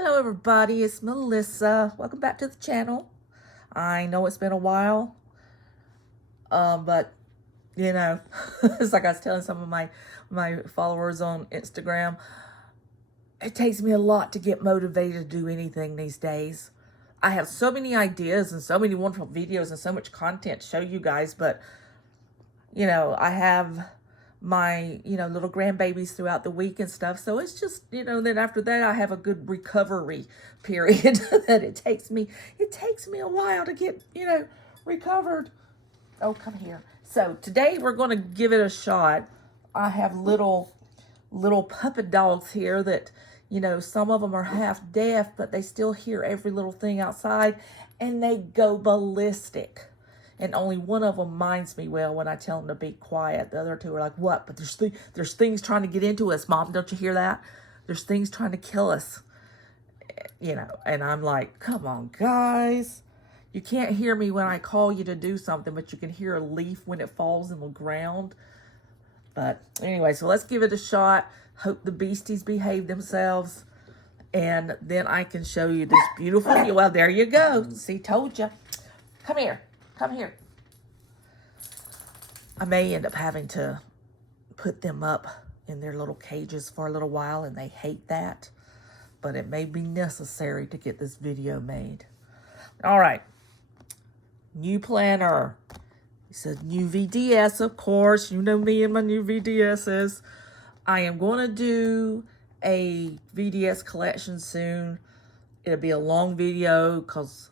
Hello everybody, it's Melissa. Welcome back to the channel. I know it's been a while, but you know, it's like I was telling some of my followers on Instagram, it takes me a lot to get motivated to do anything these days. I have so many ideas and so many wonderful videos and so much content to show you guys, but you know, I have my, little grandbabies throughout the week and stuff. So it's just, then after that, I have a good recovery period that it takes me a while to get, recovered. Oh, come here. So today we're going to give it a shot. I have little puppet dogs here that, some of them are half deaf, but they still hear every little thing outside and they go ballistic. And only one of them minds me well when I tell them to be quiet. The other two are like, what? But there's things trying to get into us, Mom. Don't you hear that? There's things trying to kill us. And I'm like, come on, guys. You can't hear me when I call you to do something, but you can hear a leaf when it falls in the ground. But anyway, so let's give it a shot. Hope the beasties behave themselves. And then I can show you this beautiful, well, there you go. See, told you. Come here. Come here. I may end up having to put them up in their little cages for a little while, and they hate that. But it may be necessary to get this video made. All right. New planner. It says new VDS, of course. You know me and my new VDSs. I am going to do a VDS collection soon. It'll be a long video because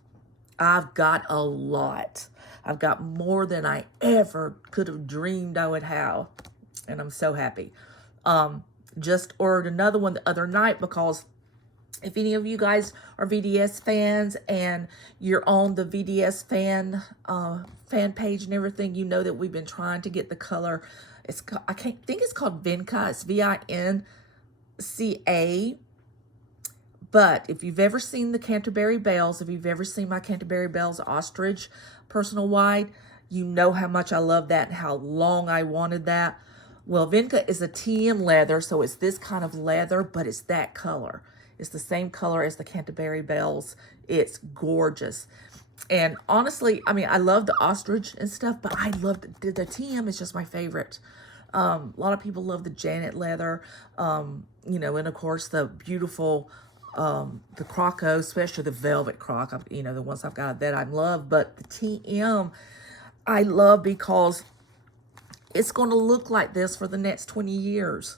I've got a lot. I've got more than I ever could have dreamed I would have. And I'm so happy. Just ordered another one the other night because if any of you guys are VDS fans and you're on the VDS fan page and everything, you know that we've been trying to get the color. I can't think it's called Vinca. It's VINCA. But if you've ever seen the Canterbury Bells, if you've ever seen my Canterbury Bells Ostrich personal wide, you know how much I love that and how long I wanted that. Well, Vinca is a TM leather, so it's this kind of leather, but it's that color. It's the same color as the Canterbury Bells. It's gorgeous. And honestly, I mean, I love the ostrich and stuff, but I love the TM is just my favorite. A lot of people love the Janet leather, and of course the beautiful the croco, especially the velvet croc, the ones I've got that I love. But the TM I love because it's going to look like this for the next 20 years.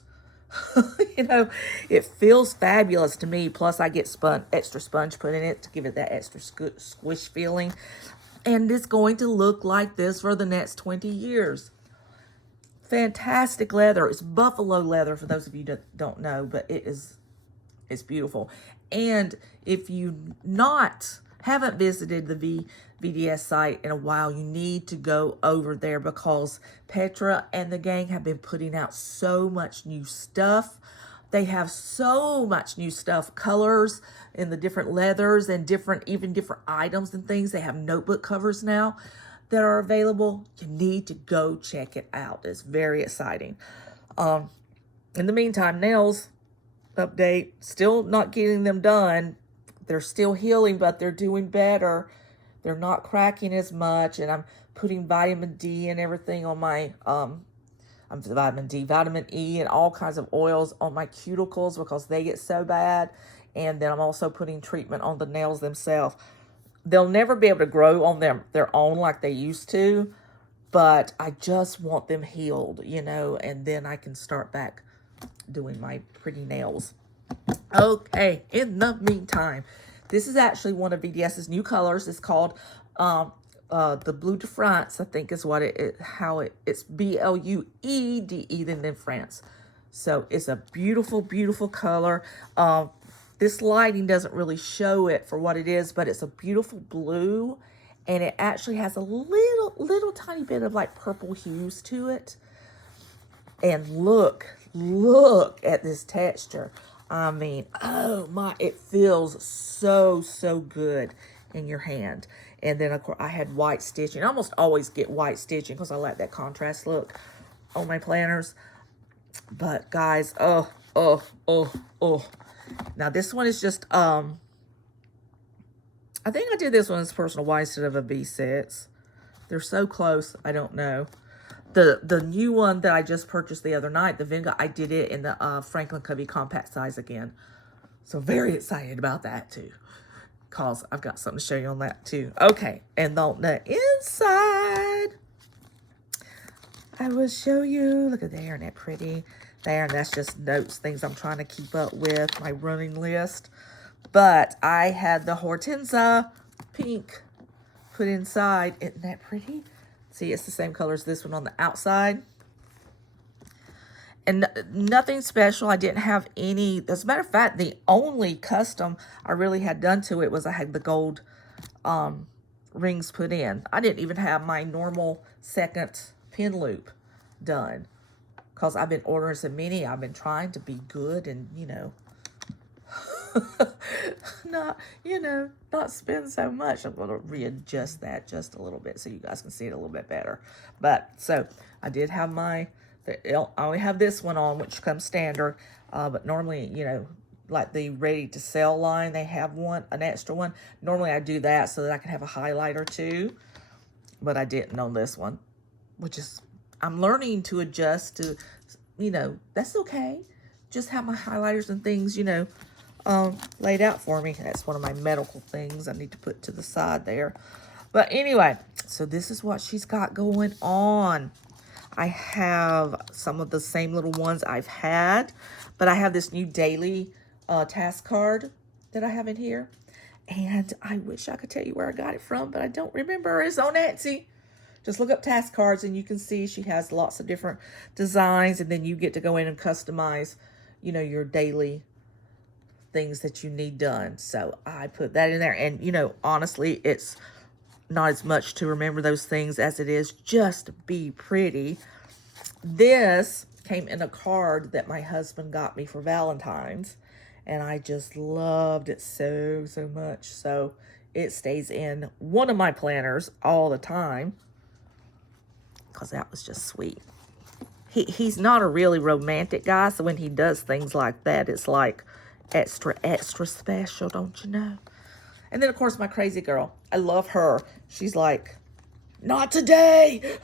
It feels fabulous to me. Plus I get extra sponge put in it to give it that extra squish feeling. And it's going to look like this for the next 20 years. Fantastic leather. It's buffalo leather for those of you that don't know, but it's beautiful. And if you haven't visited the VDS site in a while, you need to go over there because Petra and the gang have been putting out so much new stuff. They have so much new stuff, colors in the different leathers and even different items and things. They have notebook covers now that are available. You need to go check it out. It's very exciting. In the meantime, nails update, still not getting them done. They're still healing, but they're doing better. They're not cracking as much, and I'm putting vitamin D and everything on my vitamin E, and all kinds of oils on my cuticles because they get so bad. And then I'm also putting treatment on the nails themselves. They'll never be able to grow on their own like they used to, but I just want them healed, and then I can start back doing my pretty nails. Okay, in the meantime, this is actually one of VDS's new colors. It's called the Bleu de France, I think is what it's BLUEDE then France. So it's a beautiful, beautiful color. This lighting doesn't really show it for what it is, but it's a beautiful blue, and it actually has a little tiny bit of like purple hues to it. And look at this texture. I mean, oh my, it feels so good in your hand. And then of course I had white stitching. I almost always get white stitching because I like that contrast look on my planners. But guys, oh, Now this one is just, I think I did this one as personal white instead of a V6. They're so close, I don't know. The new one that I just purchased the other night, the Venga, I did it in the Franklin Covey compact size again. So very excited about that too, because I've got something to show you on that too. Okay, and on the inside, I will show you. Look at there, isn't that pretty? There, and that's just notes, things I'm trying to keep up with, my running list. But I had the Hortensia pink put inside. Isn't that pretty? See, it's the same color as this one on the outside. And nothing special. I didn't have any. As a matter of fact, the only custom I really had done to it was I had the gold rings put in. I didn't even have my normal second pin loop done, because I've been ordering so many. I've been trying to be good and, you know, not spend so much. I'm going to readjust that just a little bit so you guys can see it a little bit better. But so I did have I only have this one on, which comes standard. But normally, you know, like the ready to sell line, they have an extra one. Normally I do that so that I can have a highlighter too. But I didn't on this one, which is, I'm learning to adjust to, you know, that's okay. Just have my highlighters and things, you know, laid out for me. That's one of my medical things I need to put to the side there. But anyway, so this is what she's got going on. I have some of the same little ones I've had, but I have this new daily task card that I have in here. And I wish I could tell you where I got it from, but I don't remember. It's on Etsy. Just look up task cards and you can see she has lots of different designs, and then you get to go in and customize, you know, your daily things that you need done. So I put that in there, and, you know, honestly, it's not as much to remember those things as it is just to be pretty. This came in a card that my husband got me for Valentine's, and I just loved it so much. So it stays in one of my planners all the time, because that was just sweet. He's not a really romantic guy, so when he does things like that, it's like extra special, don't you know? And then, of course, my crazy girl. I love her. She's like, not today.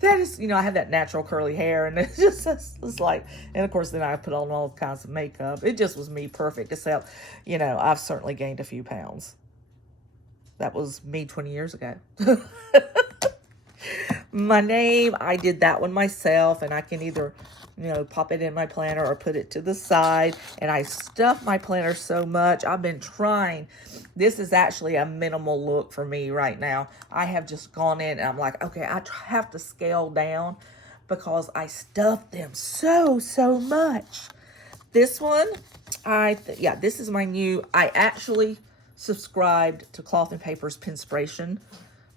That is, you know, I have that natural curly hair, and it's like, and of course, then I put on all kinds of makeup. It just was me perfect, except, you know, I've certainly gained a few pounds. That was me 20 years ago. My name, I did that one myself, and I can either, you know, pop it in my planner or put it to the side. And I stuff my planner so much. I've been trying. This is actually a minimal look for me right now. I have just gone in and I'm like, okay, I have to scale down because I stuffed them so much. This one, yeah, this is my new, I actually subscribed to Cloth and Paper's Pinspiration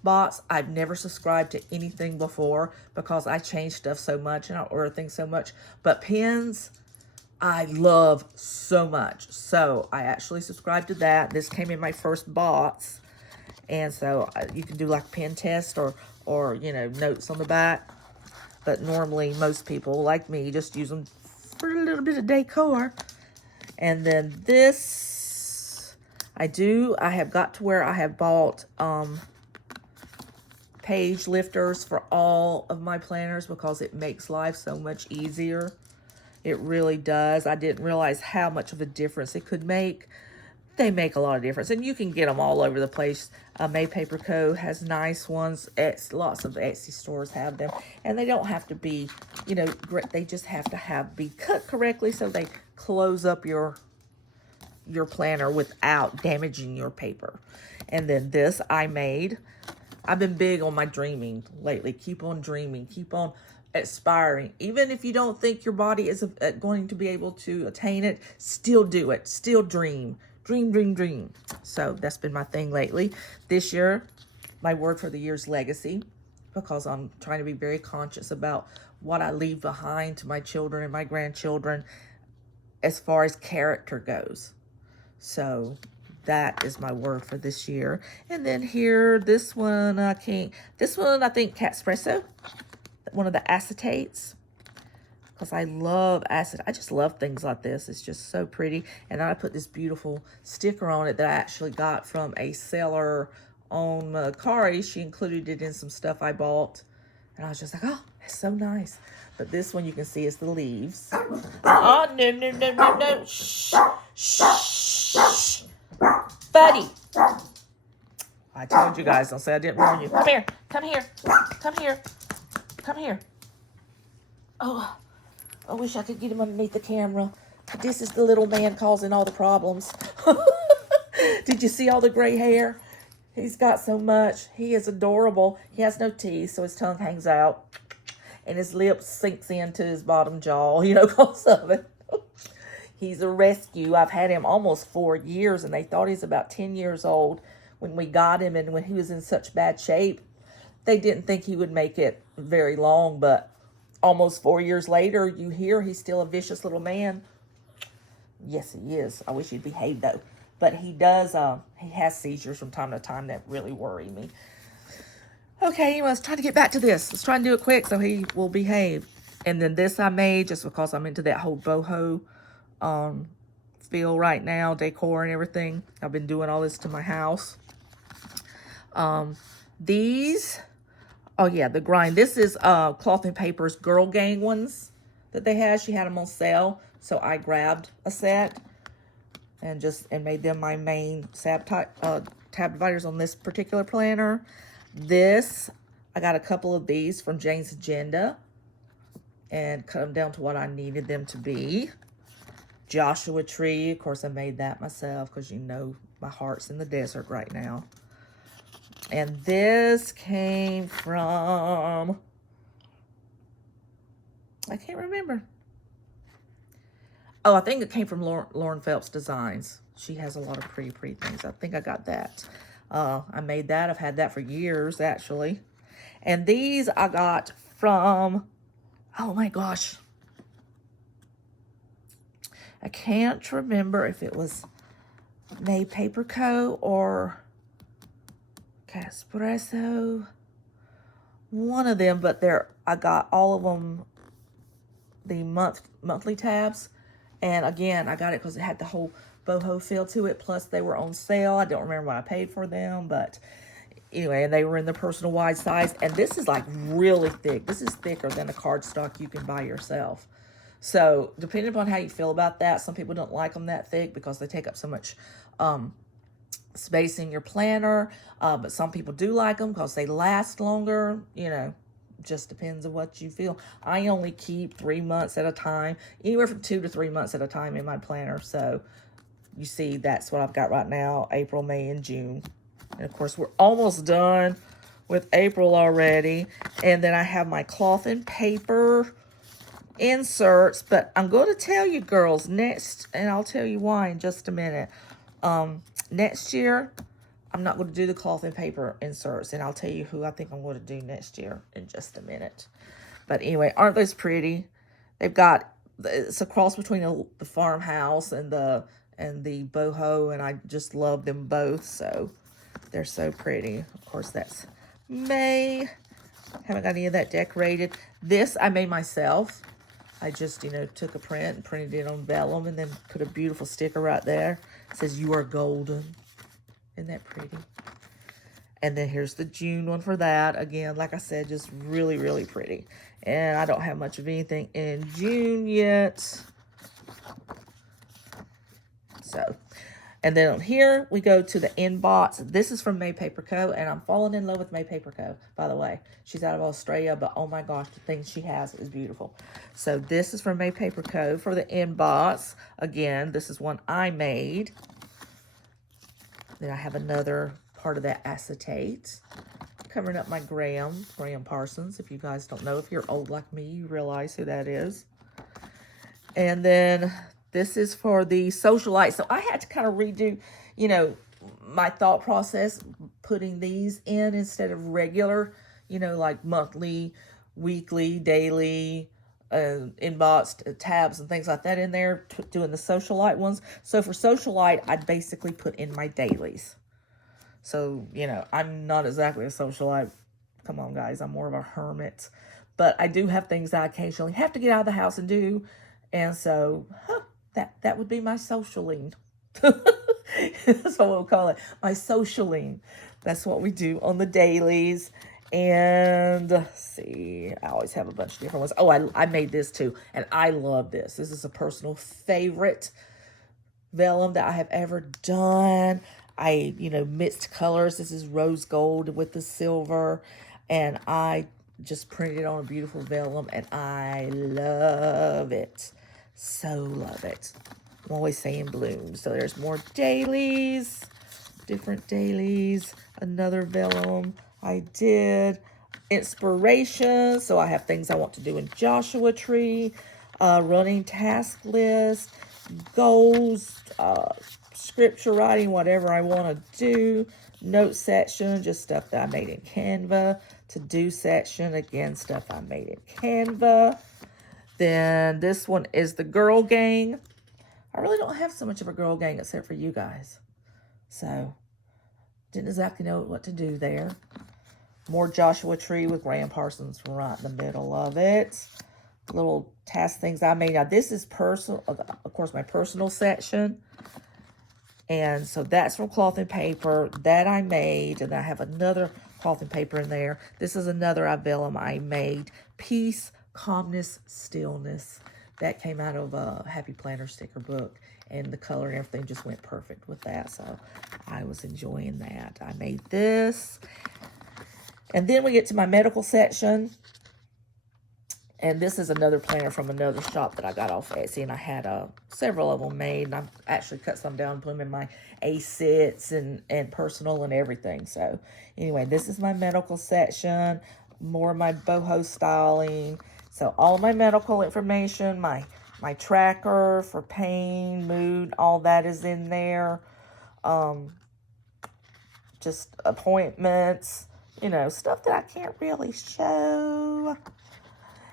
box. I've never subscribed to anything before because I change stuff so much and I order things so much. But pins, I love so much. So I actually subscribed to that. This came in my first box. And so you can do like a pen test or you know, notes on the back. But normally most people like me just use them for a little bit of decor. And then this, I have got to where I have bought page lifters for all of my planners because it makes life so much easier. It really does. I didn't realize how much of a difference it could make. They make a lot of difference, and you can get them all over the place. May Paper Co. has nice ones. Lots of Etsy stores have them, and they don't have to be, you know, great. They just have to be cut correctly so they close up your planner without damaging your paper. And then this I made. I've been big on my dreaming lately. Keep on dreaming. Keep on aspiring. Even if you don't think your body is going to be able to attain it, still do it. Still dream. Dream. So that's been my thing lately. This year, my word for the year is legacy, because I'm trying to be very conscious about what I leave behind to my children and my grandchildren as far as character goes. So that is my word for this year. And then here, this one, I think Cat Espresso, one of the acetates. because I love acid. I just love things like this. It's just so pretty. And then I put this beautiful sticker on it that I actually got from a seller on Mercari. She included it in some stuff I bought. And I was just like, oh, it's so nice. But this one you can see is the leaves. Oh, no, no, no, no, no. Shh, shh, shh. Buddy. I told you guys, don't say I didn't warn you. Come here, come here, come here, come here. Oh, I wish I could get him underneath the camera. But this is the little man causing all the problems. Did you see all the gray hair? He's got so much. He is adorable. He has no teeth, so his tongue hangs out. And his lip sinks into his bottom jaw, you know, because of it. He's a rescue. I've had him almost 4 years, and they thought he's about 10 years old when we got him, and when he was in such bad shape. They didn't think he would make it very long, but almost 4 years later, you hear he's still a vicious little man. Yes, he is. I wish he'd behave, though. But he does, he has seizures from time to time that really worry me. Okay, anyway, let's try to get back to this. Let's try and do it quick so he will behave. And then this I made just because I'm into that whole boho feel right now, decor and everything. I've been doing all this to my house. These, oh yeah, the grind. This is Cloth and Paper's Girl Gang ones that they had. She had them on sale, so I grabbed a set and made them my main tab dividers on this particular planner. This, I got a couple of these from Jane's Agenda and cut them down to what I needed them to be. Joshua Tree, of course I made that myself because you know my heart's in the desert right now. And this came from, I can't remember. Oh, I think it came from Lauren Phelps Designs. She has a lot of pretty things. I think I got that. I made that. I've had that for years, actually. And these I got from, oh my gosh. I can't remember if it was May Paper Co. or Caspresso. One of them, but I got all of them, the monthly tabs. And again, I got it because it had the whole boho feel to it. Plus, they were on sale. I don't remember what I paid for them, but anyway, and they were in the personal wide size. And this is like really thick. This is thicker than a cardstock you can buy yourself. So, depending upon how you feel about that, some people don't like them that thick because they take up so much space in your planner. But some people do like them because they last longer, you know. Just depends on what you feel. I only keep 3 months at a time, anywhere from 2 to 3 months at a time in my planner. So you see, that's what I've got right now, April, May, and June. And of course, we're almost done with April already. And then I have my Cloth and Paper inserts. But I'm going to tell you, girls, next, and I'll tell you why in just a minute. Next year, I'm not going to do the Cloth and Paper inserts, and I'll tell you who I think I'm going to do next year in just a minute. But anyway, aren't those pretty? They've got, it's a cross between the farmhouse and the boho, and I just love them both, so they're so pretty. Of course, that's May. Haven't got any of that decorated. This I made myself. I just, you know, took a print and printed it on vellum and then put a beautiful sticker right there. It says, "You are golden." Isn't that pretty? And then here's the June one for that. Again, like I said, just really pretty. And I don't have much of anything in June yet. So, and then here we go to the inbox. This is from May Paper Co. And I'm falling in love with May Paper Co., by the way. She's out of Australia, but oh my gosh, the things she has is beautiful. So this is from May Paper Co. for the inbox. Again, this is one I made. Then I have another part of that acetate covering up my Graham Parsons. If you guys don't know, if you're old like me, you realize who that is. And then this is for the socialite. So I had to kind of redo, you know, my thought process, putting these in instead of regular, you know, like monthly, weekly, daily, inbox tabs and things like that in there, doing the socialite ones. So for socialite, I basically put in my dailies. So, you know, I'm not exactly a socialite. Come on, guys. I'm more of a hermit. But I do have things I occasionally have to get out of the house and do. And so that would be my socialing. That's what we'll call it. My socialing. That's what we do on the dailies. And let's see, I always have a bunch of different ones. Oh, I made this too. And I love this. This is a personal favorite vellum that I have ever done. I, mixed colors. This is rose gold with the silver. And I just printed it on a beautiful vellum. And I love it. So love it. I'm always saying bloom. So there's more dailies. Different dailies. Another vellum I did. Inspiration. So I have things I want to do in Joshua Tree. Running task list. Goals. Scripture writing. Whatever I want to do. Note section. Just stuff that I made in Canva. To-do section. Again, stuff I made in Canva. Then this one is the girl gang. I really don't have so much of a girl gang except for you guys. So, didn't exactly know what to do there. More Joshua Tree with Graham Parsons right in the middle of it. Little task things I made. Now, this is personal, of course, my personal section. And so that's from cloth and paper that I made. And I have another cloth and paper in there. This is another vellum I made. Peace, calmness, stillness. That came out of a Happy Planner sticker book. And the color and everything just went perfect with that. So I was enjoying that. I made this. And then we get to my medical section. And this is another planner from another shop that I got off Etsy. And I had several of them made. And I've actually cut some down and put them in my A-sits and personal and everything. So anyway, this is my medical section. More of my boho styling. So all of my medical information, my tracker for pain, mood, all that is in there. Just appointments, stuff that I can't really show.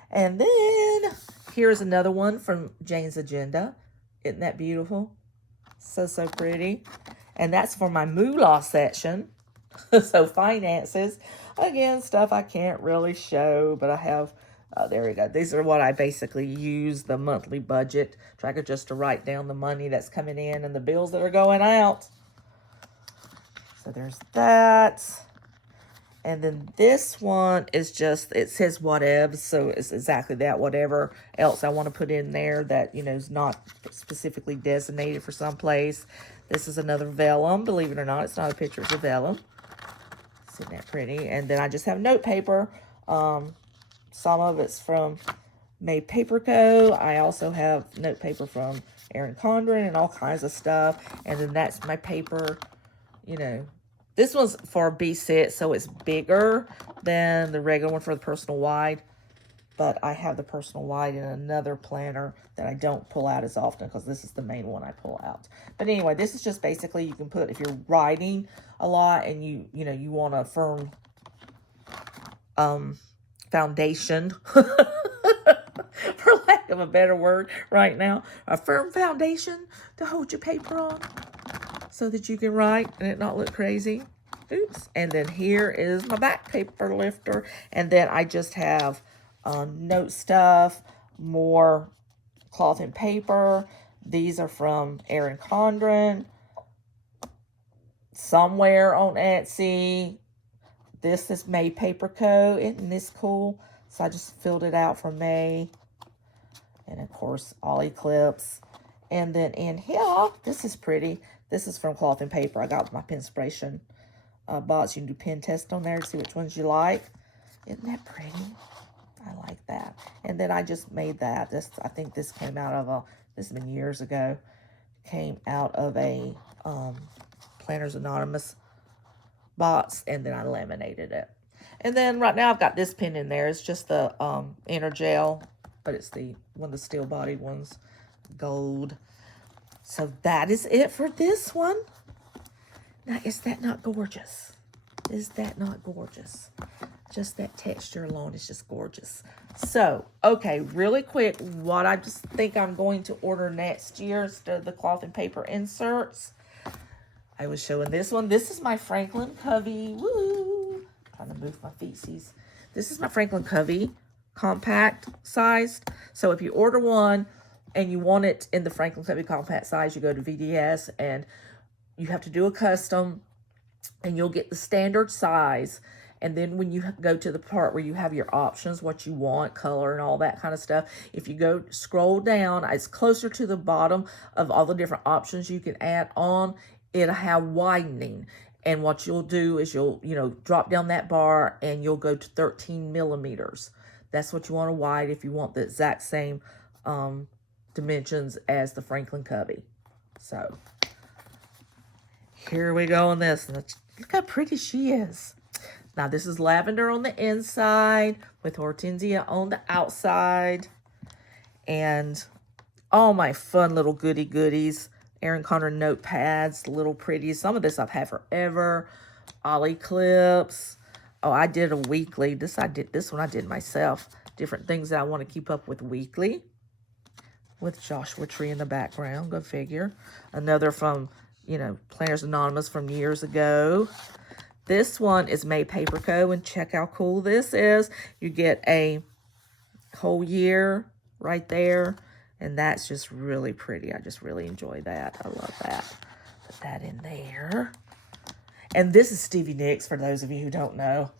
And then here's another one from Jane's Agenda. Isn't that beautiful? So pretty. And that's for my moolah section. So finances. Again, stuff I can't really show, but I have, there we go. These are what I basically use the monthly budget tracker just to write down the money that's coming in and the bills that are going out. So there's that. And then this one is just, it says whatever, so it's exactly that, whatever else I want to put in there that, is not specifically designated for someplace. This is another vellum, believe it or not, it's not a picture, it's a vellum. Isn't that pretty? And then I just have note paper. Some of it's from Made Paper Co. I also have note paper from Erin Condrens and all kinds of stuff. And then that's my paper, This one's for a B-sit, so it's bigger than the regular one for the personal wide. But I have the personal wide in another planner that I don't pull out as often because this is the main one I pull out. But anyway, this is just basically you can put, if you're writing a lot and you want a firm foundation, for lack of a better word right now, a firm foundation to hold your paper on, so that you can write and it not look crazy. Oops. And then here is my back paper lifter. And then I just have note stuff, more cloth and paper. These are from Erin Condrens. Somewhere on Etsy. This is Made Paper Co. Isn't this cool? So I just filled it out for May. And of course, all Eclipse. And then in here, this is pretty. This is from Cloth and Paper. I got my Pinspiration box. You can do pen test on there to see which ones you like. Isn't that pretty? I like that. And then I just made that. I think this came out of this has been years ago. Came out of a Planners Anonymous box. And then I laminated it. And then right now I've got this pen in there. It's just the inner gel. But it's one of the steel-bodied ones. Gold. So that is it for this one. Now, is that not gorgeous? Is that not gorgeous? Just that texture alone is just gorgeous. So, okay, really quick, what I just think I'm going to order next year instead of the cloth and paper inserts. I was showing this one. This is my Franklin Covey. Woo! Trying to move my feetsies. This is my Franklin Covey compact sized. So if you order one and you want it in the Franklin Covey compact size, you go to VDS and you have to do a custom, and you'll get the standard size. And then when you go to the part where you have your options, what you want, color and all that kind of stuff, if you go scroll down, it's closer to the bottom of all the different options you can add on. It'll have widening. And what you'll do is you'll, drop down that bar and you'll go to 13 millimeters. That's what you want to wide if you want the exact same dimensions as the Franklin Covey. So here we go on this. Look how pretty she is. Now this is lavender on the inside with hortensia on the outside. And all my fun little goody goodies. Erin Condrens notepads, little pretties. Some of this I've had forever. Ollie clips. Oh, I did a weekly. This one I did myself. Different things that I want to keep up with weekly. With Joshua Tree in the background. Go figure. Another from, Planners Anonymous from years ago. This one is May Paper Co. And check how cool this is. You get a whole year right there. And that's just really pretty. I just really enjoy that. I love that. Put that in there. And this is Stevie Nicks, for those of you who don't know.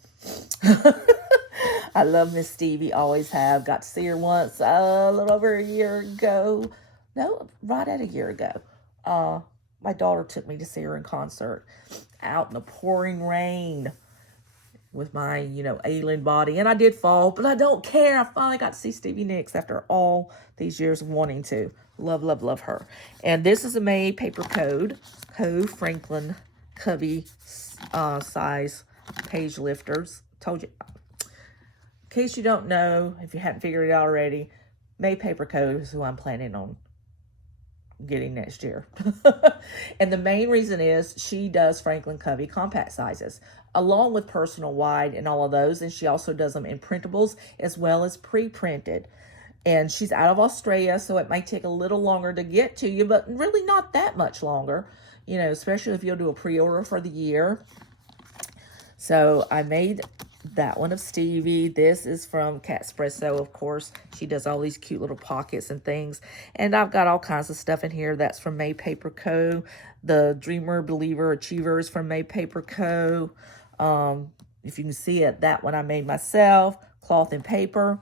I love Miss Stevie, always have. Got to see her once a little over a year ago. No, right at a year ago. My daughter took me to see her in concert out in the pouring rain with my, alien body. And I did fall, but I don't care. I finally got to see Stevie Nicks after all these years of wanting to. Love, love, love her. And this is a May Paper Co. Franklin Covey size page lifters. Told you. In case you don't know, if you hadn't figured it out already, May Paper Co. is who I'm planning on getting next year. And the main reason is she does Franklin Covey compact sizes along with personal wide and all of those, and she also does them in printables as well as pre-printed. And she's out of Australia, so it might take a little longer to get to you, but really not that much longer, especially if you'll do a pre-order for the year. So I made that one of Stevie. This is from Catspresso, of course. She does all these cute little pockets and things. And I've got all kinds of stuff in here. That's from May Paper Co. The Dreamer, Believer, Achiever is from May Paper Co. If you can see it, that one I made myself. Cloth and paper.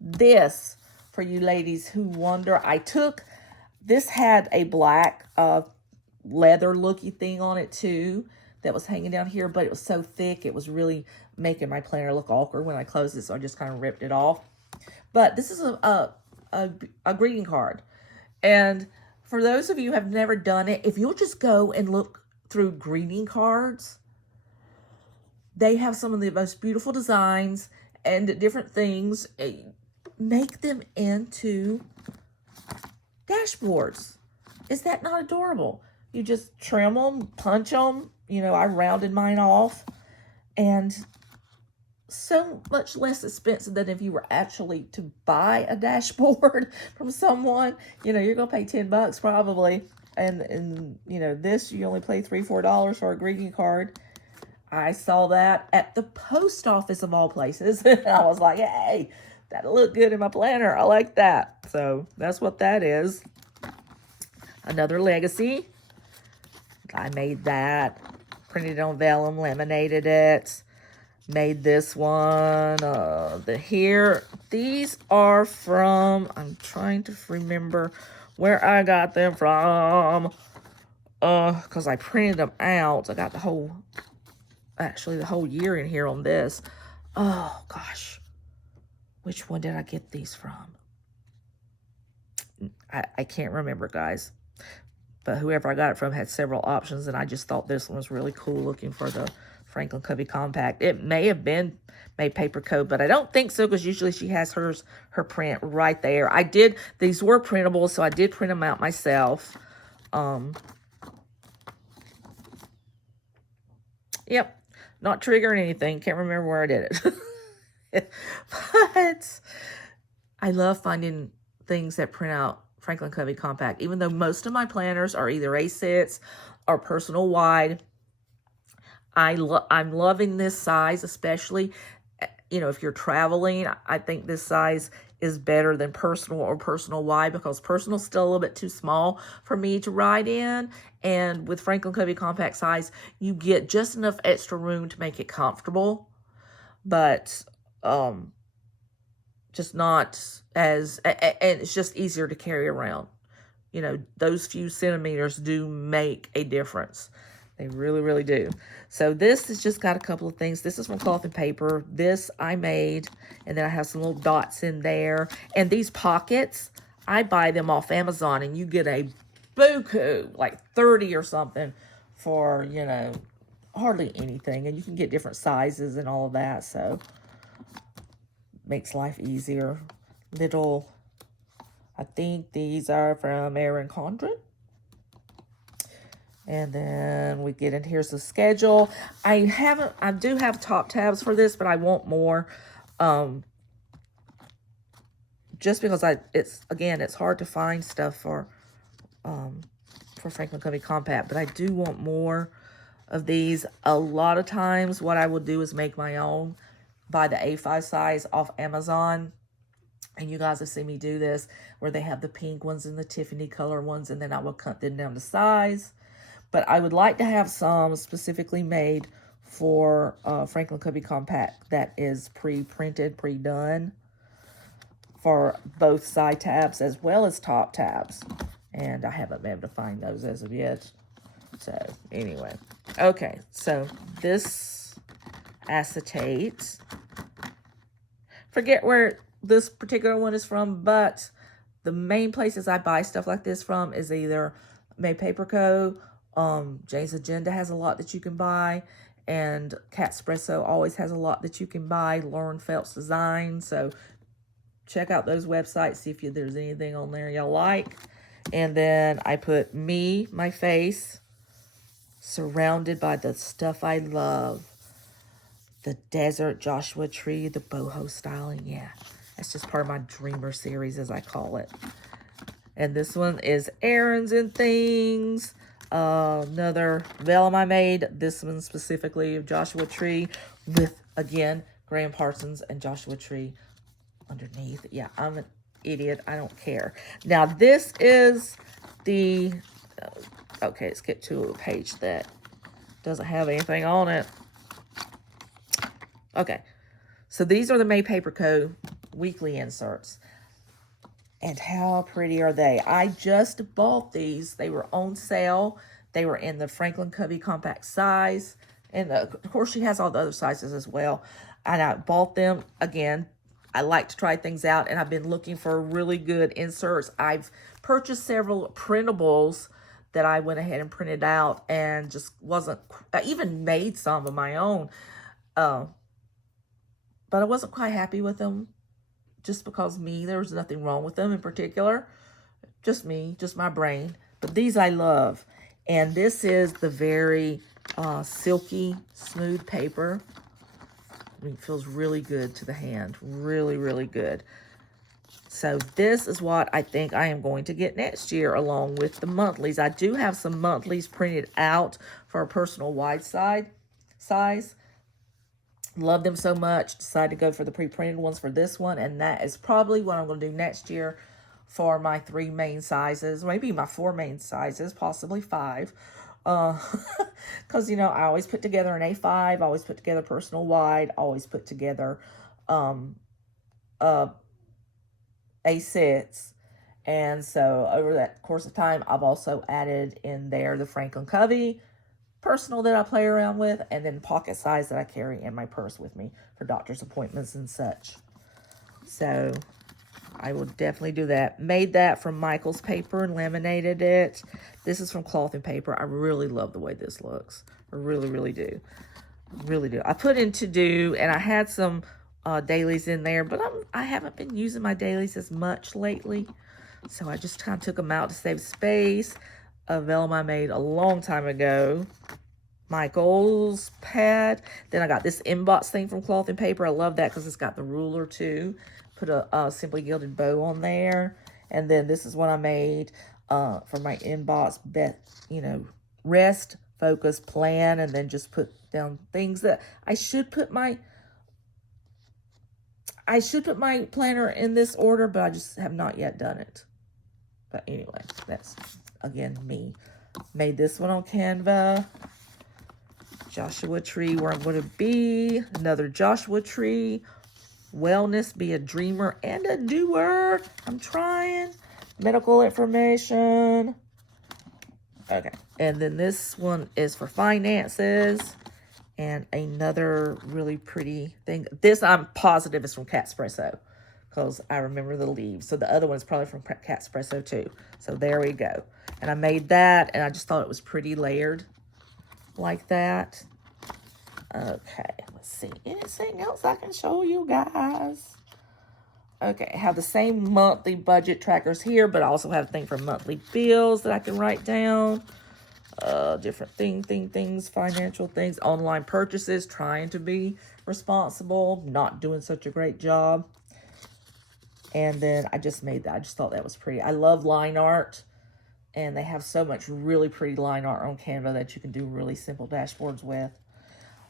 This, for you ladies who wonder, this had a black leather looky thing on it too that was hanging down here, but it was so thick it was really making my planner look awkward when I closed it, so I just kind of ripped it off. But this is a greeting card. And for those of you who have never done it, if you'll just go and look through greeting cards, they have some of the most beautiful designs and different things. Make them into dashboards. Is that not adorable? You just trim them, punch them. I rounded mine off. And so much less expensive than if you were actually to buy a dashboard from someone. You're going to pay $10 probably. And this, you only pay $3, $4 for a greeting card. I saw that at the post office of all places. And I was like, hey, that'll look good in my planner. I like that. So that's what that is. Another legacy. I made that. Printed it on vellum, laminated it. Made this one. These are from, I'm trying to remember where I got them from. Because I printed them out. I got the whole year in here on this. Oh, gosh. Which one did I get these from? I can't remember, guys. But whoever I got it from had several options, and I just thought this one was really cool looking for the Franklin Covey Compact. It may have been May Paper Co., but I don't think so, because usually she has her print right there. These were printable, so I did print them out myself. Yep, not triggering anything. Can't remember where I did it. But I love finding things that print out Franklin Covey Compact, even though most of my planners are either A6 or personal wide. I'm loving this size, especially you know, if you're traveling, I think this size is better than personal or personal wide, because personal's still a little bit too small for me to ride in. And with Franklin Covey compact size, you get just enough extra room to make it comfortable, but just not as, and it's just easier to carry around. You know, those few centimeters do make a difference. They really, really do. So this has just got a couple of things. This is from Cloth and Paper. This I made, and then I have some little dots in there. And these pockets, I buy them off Amazon, and you get a buku, like 30 or something for, you know, hardly anything. And you can get different sizes and all of that, so makes life easier. Little, I think these are from Erin Condrens. And then we get in, here's the schedule. I do have top tabs for this, but I want more. Just because it's hard to find stuff for Franklin Covey Compact, but I do want more of these. A lot of times what I will do is make my own, buy the A5 size off Amazon. And you guys have seen me do this, where they have the pink ones and the Tiffany color ones, and then I will cut them down to size. But I would like to have some specifically made for Franklin Covey Compact that is pre-printed, pre-done for both side tabs as well as top tabs. And I haven't been able to find those as of yet. So anyway, okay, so this acetate, forget where this particular one is from, but the main places I buy stuff like this from is either May Paper Co., Jane's Agenda has a lot that you can buy, and Cat Espresso always has a lot that you can buy, Lauren Phelps Design. So check out those websites, see if there's anything on there y'all like. And then I put me, my face, surrounded by the stuff I love. The desert, Joshua Tree, the boho styling, yeah. That's just part of my Dreamer series, as I call it. And this one is Errands and Things. Another vellum I made. This one specifically of Joshua Tree with, again, Graham Parsons and Joshua Tree underneath. Yeah, I'm an idiot. I don't care. Now, this is the... okay, let's get to a page that doesn't have anything on it. Okay, so these are the May Paper Co. weekly inserts. And how pretty are they? I just bought these. They were on sale. They were in the Franklin Covey compact size. And of course, she has all the other sizes as well. And I bought them. Again, I like to try things out. And I've been looking for really good inserts. I've purchased several printables that I went ahead and printed out. And just wasn't... I even made some of my own. But I wasn't quite happy with them. Just because there was nothing wrong with them in particular. Just me, just my brain. But these I love. And this is the very silky, smooth paper. I mean, it feels really good to the hand. Really, really good. So this is what I think I am going to get next year along with the monthlies. I do have some monthlies printed out for a personal wide size. Love them so much. Decided to go for the pre-printed ones for this one. And that is probably what I'm going to do next year for my 3 main sizes. Maybe my 4 main sizes. Possibly 5. Because, you know, I always put together an A5. I always put together personal wide. Always put together A6. And so over that course of time, I've also added in there the Franklin Covey personal that I play around with, and then pocket size that I carry in my purse with me for doctor's appointments and such. So I will definitely do that. Made that from Michael's paper and laminated it. This is from Cloth and Paper. I really love the way this looks. I really, really do. Really do. I put in To Do, and I had some dailies in there, but I haven't been using my dailies as much lately. So I just kind of took them out to save space. A vellum I made a long time ago. Michael's pad. Then I got this inbox thing from Cloth and Paper. I love that because it's got the ruler too. Put a Simply Gilded bow on there. And then this is what I made for my inbox. You know, rest, focus, plan, and then just put down things that I should put my I should put my planner in this order, but I just have not yet done it. But anyway, that's, again, me. Made this one on Canva. Joshua Tree, where I'm going to be. Another Joshua Tree. Wellness, be a dreamer and a doer. I'm trying. Medical information. Okay. And then this one is for finances. And another really pretty thing. This, I'm positive, is from Catspresso, because I remember the leaves. So the other one is probably from Catspresso too. So there we go. And I made that, and I just thought it was pretty layered like that. Okay, let's see. Anything else I can show you guys? Okay, I have the same monthly budget trackers here, but I also have a thing for monthly bills that I can write down. Different things, financial things, online purchases, trying to be responsible, not doing such a great job. And then I just made that. I just thought that was pretty. I love line art, and they have so much really pretty line art on Canva that you can do really simple dashboards with.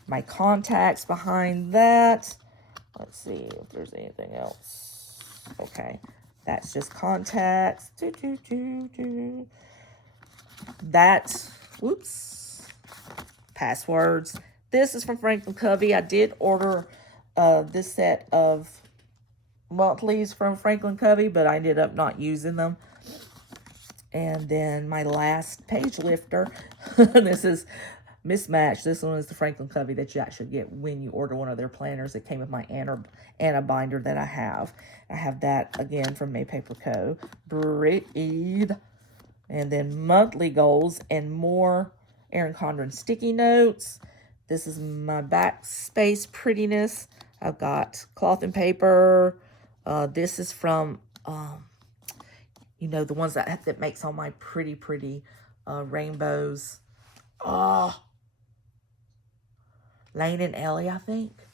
My contacts behind that. Let's see if there's anything else. Okay, that's just contacts. That, whoops, passwords. This is from Franklin Covey. I did order this set of monthlies from Franklin Covey, but I ended up not using them. And then my last page lifter. This is mismatched. This one is the Franklin Covey that you actually get when you order one of their planners. It came with my Anna binder that I have. I have that again from May Paper Co. Breathe. And then monthly goals and more Erin Condrens sticky notes. This is my backspace prettiness. I've got cloth and paper. This is from, you know, the ones that makes all my pretty rainbows. Oh, Lane and Ellie, I think.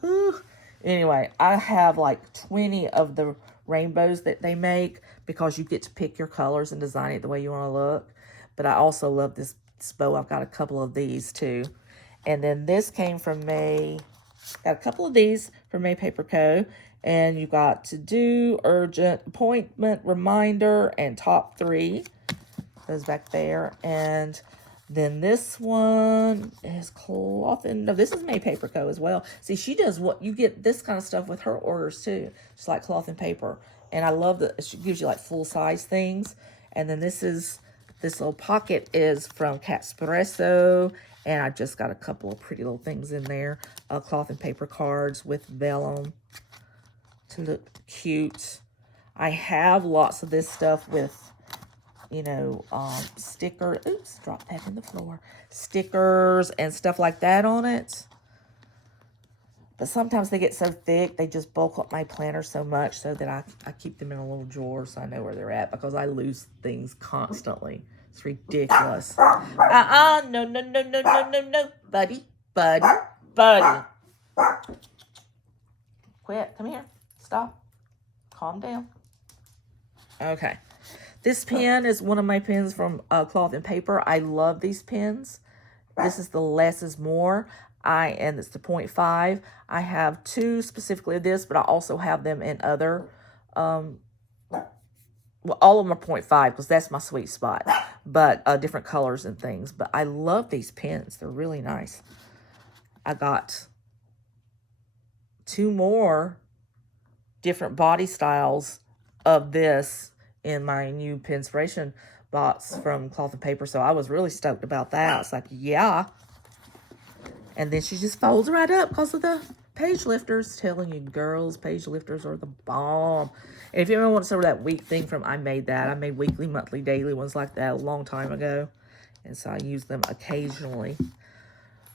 Whew. Anyway, I have like 20 of the rainbows that they make, because you get to pick your colors and design it the way you want to look. But I also love this bow. I've got a couple of these too. And then this came from May. Got a couple of these from May Paper Co. And you got to do urgent appointment reminder and top 3. Goes back there. And then this one is cloth, and no, this is May Paper Co. as well. See, she does what you get this kind of stuff with her orders too, just like cloth and paper. And I love that she gives you like full size things. And then this little pocket is from Catspresso, and I just got a couple of pretty little things in there, cloth and paper cards with vellum to look cute. I have lots of this stuff with, you know, sticker. Oops, dropped that in the floor. Stickers and stuff like that on it. But sometimes they get so thick, they just bulk up my planner so much so that I keep them in a little drawer so I know where they're at, because I lose things constantly. It's ridiculous. No. Buddy. Quit. Come here. Stop. Calm down. Okay. This pen is one of my pens from Cloth and Paper. I love these pens. This is the Less is More. And it's the 0.5. I have 2 specifically of this, but I also have them in other, well, all of them are 0.5 because that's my sweet spot, but different colors and things. But I love these pens. They're really nice. I got 2 more different body styles of this in my new Penspiration box from Cloth and Paper, so I was really stoked about that. It's like, yeah. And then she just folds right up because of the page lifters. Telling you, girls, page lifters are the bomb. And if you ever want to see that week thing from, I made weekly, monthly, daily ones like that a long time ago. And so I use them occasionally.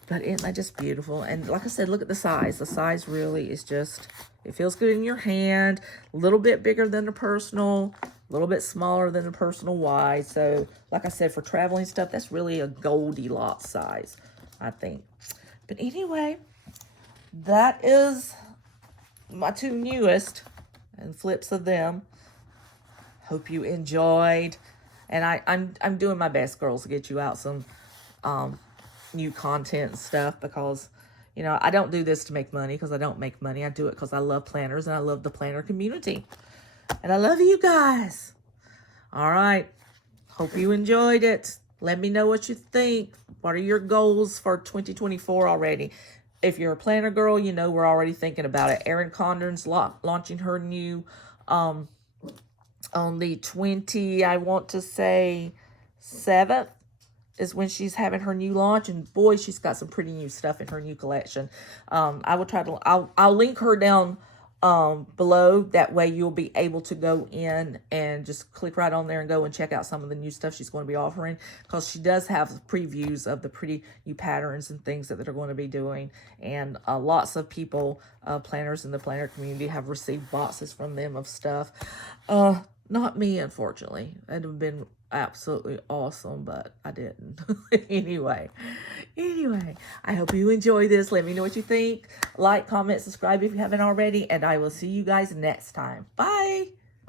But isn't that just beautiful? And like I said, look at the size. The size really is just, it feels good in your hand. A little bit bigger than the personal. A little bit smaller than the personal wide. So, like I said, for traveling stuff, that's really a Goldilocks size, I think. But anyway, that is my 2 newest and flips of them. Hope you enjoyed. And I'm doing my best, girls, to get you out some new content and stuff, because You know, I don't do this to make money because I don't make money. I do it because I love planners and I love the planner community. And I love you guys. All right. Hope you enjoyed it. Let me know what you think. What are your goals for 2024 already? If you're a planner girl, you know we're already thinking about it. Erin Condrens launching her new on the 20, I want to say 7th is when she's having her new launch, and boy, she's got some pretty new stuff in her new collection. I will try to, I'll link her down below. That way you'll be able to go in and just click right on there and go and check out some of the new stuff she's going to be offering, because she does have previews of the pretty new patterns and things that they're going to be doing. And lots of people, planners in the planner community, have received boxes from them of stuff. Not me, unfortunately. It'd have been absolutely awesome, but I didn't. anyway, I hope you enjoy this. Let me know what you think. Like, comment, subscribe if you haven't already, and I will see you guys next time. Bye.